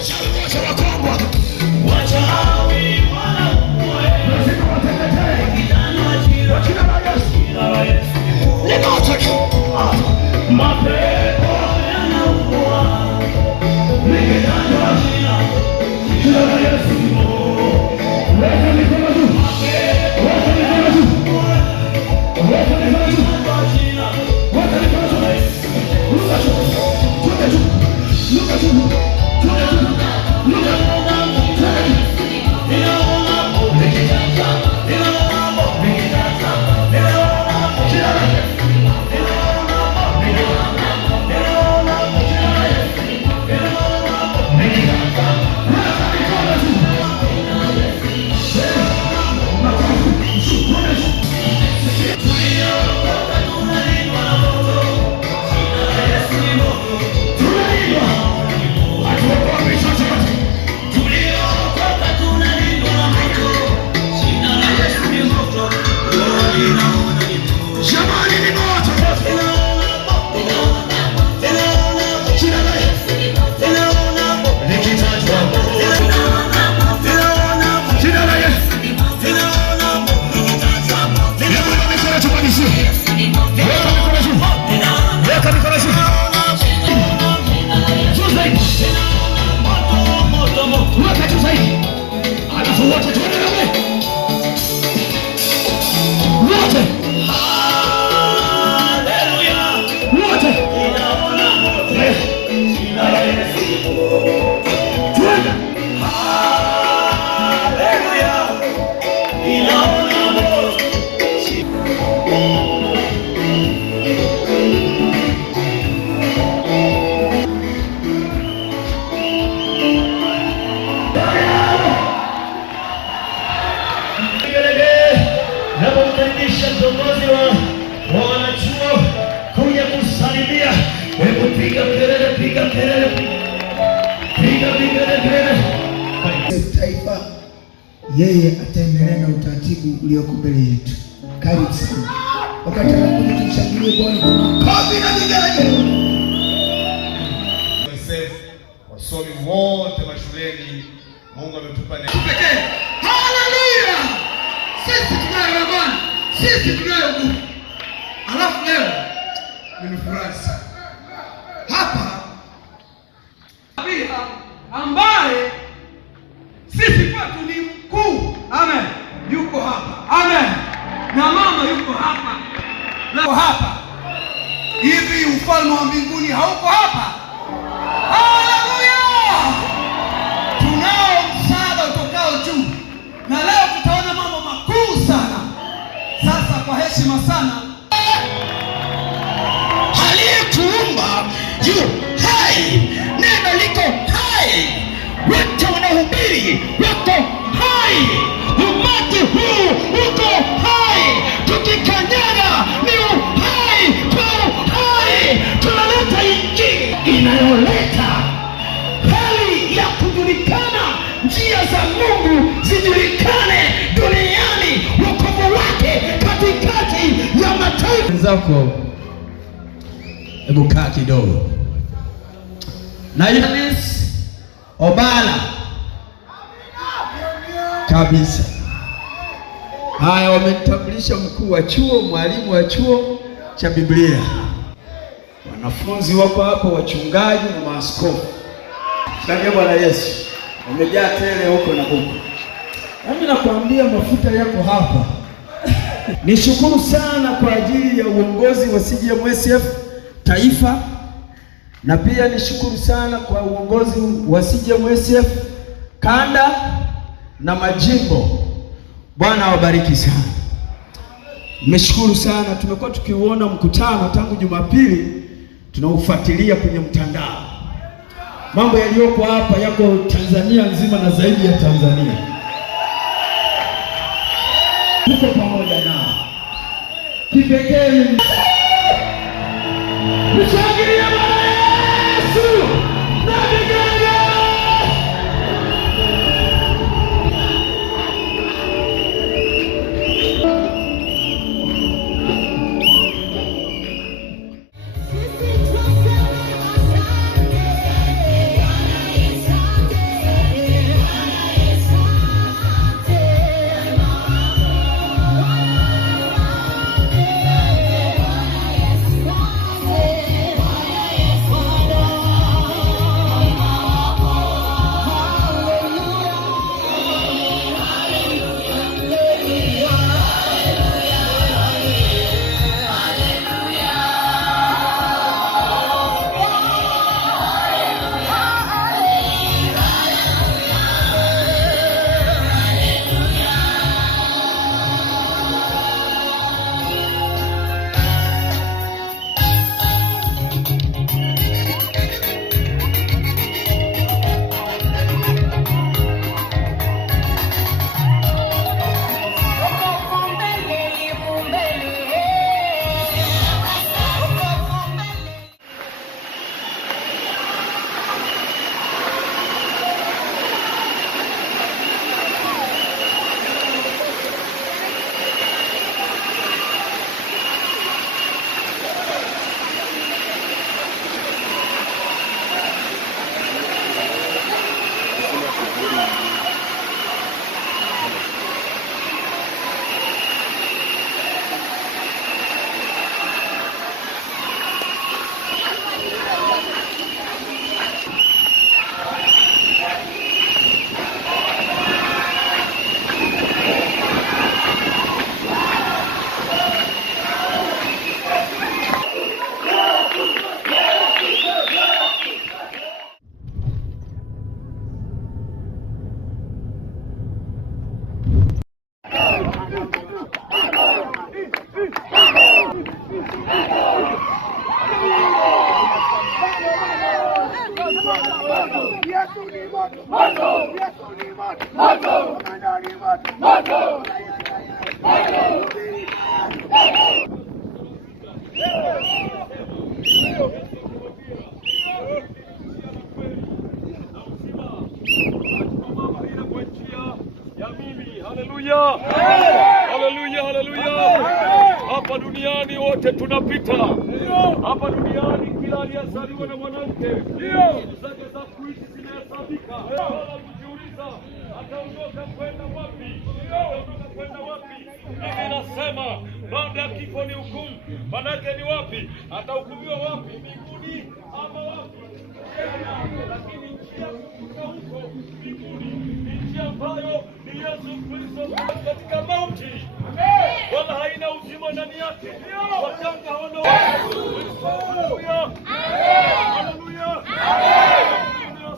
wachawi wote wakongwa, wachawi wanaumwe, lazima wateketee kwa jina la Yesu. Ninaotaka mapepo yanaumwa, nikitanda jina la Yesu. Weka mikono juu, weka mikono juu, weka mikono juu, weka mikono juu. Luka juu, tuke juu, luka juu, tuke juu, luka juu, tuke juu. Ninaona nikitanda, ninaona nikitanda, ninaona jina la Yesu. Napomkaribisha kiongozi wa wanachuo kuja kusalimia, hebu piga kelele, piga kelele, piga kelele. Taifa yeye ataendelea na utaratibu ulioko mbele yetu. Karibu sana. Wakati anakuja tumshangilie Bwana. Kofi na vigelegele. Wasomi wote mashuleni, Mungu ametupa neema pekee. Haleluya! Sisi tunayo Bwana, sisi tunayo Mungu. Alafu leo nimefurahi sana hapa Abiha ambaye sisi kwetu ni mkuu. Amen. Yuko hapa. Amen. Na mama yuko hapa. Leo hapa. Hivi ufalme wa mbinguni hauko hapa? Haleluya! Tunao msaada utokao juu. Na leo tutaona mambo makuu sana. Sasa kwa heshima sana, aliyetuumba yu hai, neno liko hai, wote wanahubiri wako hai, umati huu uko hai, tukikanyaga ni uhai kwa uhai. Tunaleta injili inayoleta hali ya kujulikana, njia za Mungu zijulikane duniani, wokovu wake katikati ya mataifa. Zako hebu kaa kidogo. Na Yanis Obala kabisa. Haya, wamenitambulisha mkuu wa chuo, mwalimu wa chuo cha Biblia. Wanafunzi wako hapo, wachungaji na maaskofu. Shangilia Bwana Yesu. Wamejaa tele huko na huko. Nami nakwambia mafuta yako hapa. Nishukuru sana kwa ajili ya uongozi wa CGMSF taifa, na pia nishukuru sana kwa uongozi wa CGMSF kanda na majimbo. Bwana awabariki sana. Nimeshukuru sana. Tumekuwa tukiuona mkutano tangu Jumapili, tunaufuatilia kwenye mtandao. Mambo yaliyoko hapa yako Tanzania nzima na zaidi ya Tanzania. Tuko pamoja nao. Kipekee mshangilie Bwana Yesu na vigelegele. Haleluya, haleluya, haleluya. Hapa duniani wote tunapita. Hapa duniani kila aliyezaliwa na mwanamke siku zake za kuishi zinahesabika. Wala kujiuliza ataondoka kwenda wapi? Ataondoka kwenda wapi? Mimi nasema baada ya kifo ni hukumu. Manake ni wapi? Atahukumiwa wapi? Mbinguni ama wapi? Lakini njia kutoka huko mbinguni ni njia ambayo ni Yesu Kristo katika mauti, wala haina uzima ndani yake. Wachanga hawana. Haleluya, haleluya.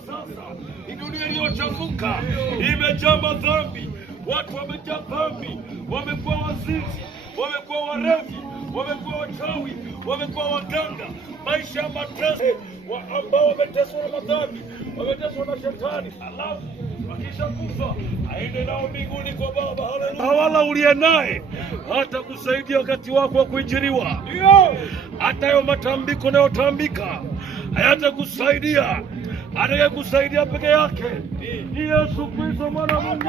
Sasa ni dunia iliyochafuka, imejaa madhambi, watu wamejaa dhambi, wamekuwa wazinzi, wamekuwa warevi, wamekuwa wachawi, wamekuwa waganga, maisha ya mateso, ambao wameteswa na madhambi, wameteswa na shetani, alafu wakisha kufa aende nao mbinguni kwa Baba. Haleluya. Wala uliye naye hata kusaidia wakati wako wa kuinjiliwa, hata hayo matambiko nayotambika hayatakusaidia. Atakayekusaidia peke yake ni Yesu Kristo mwana wa Mungu.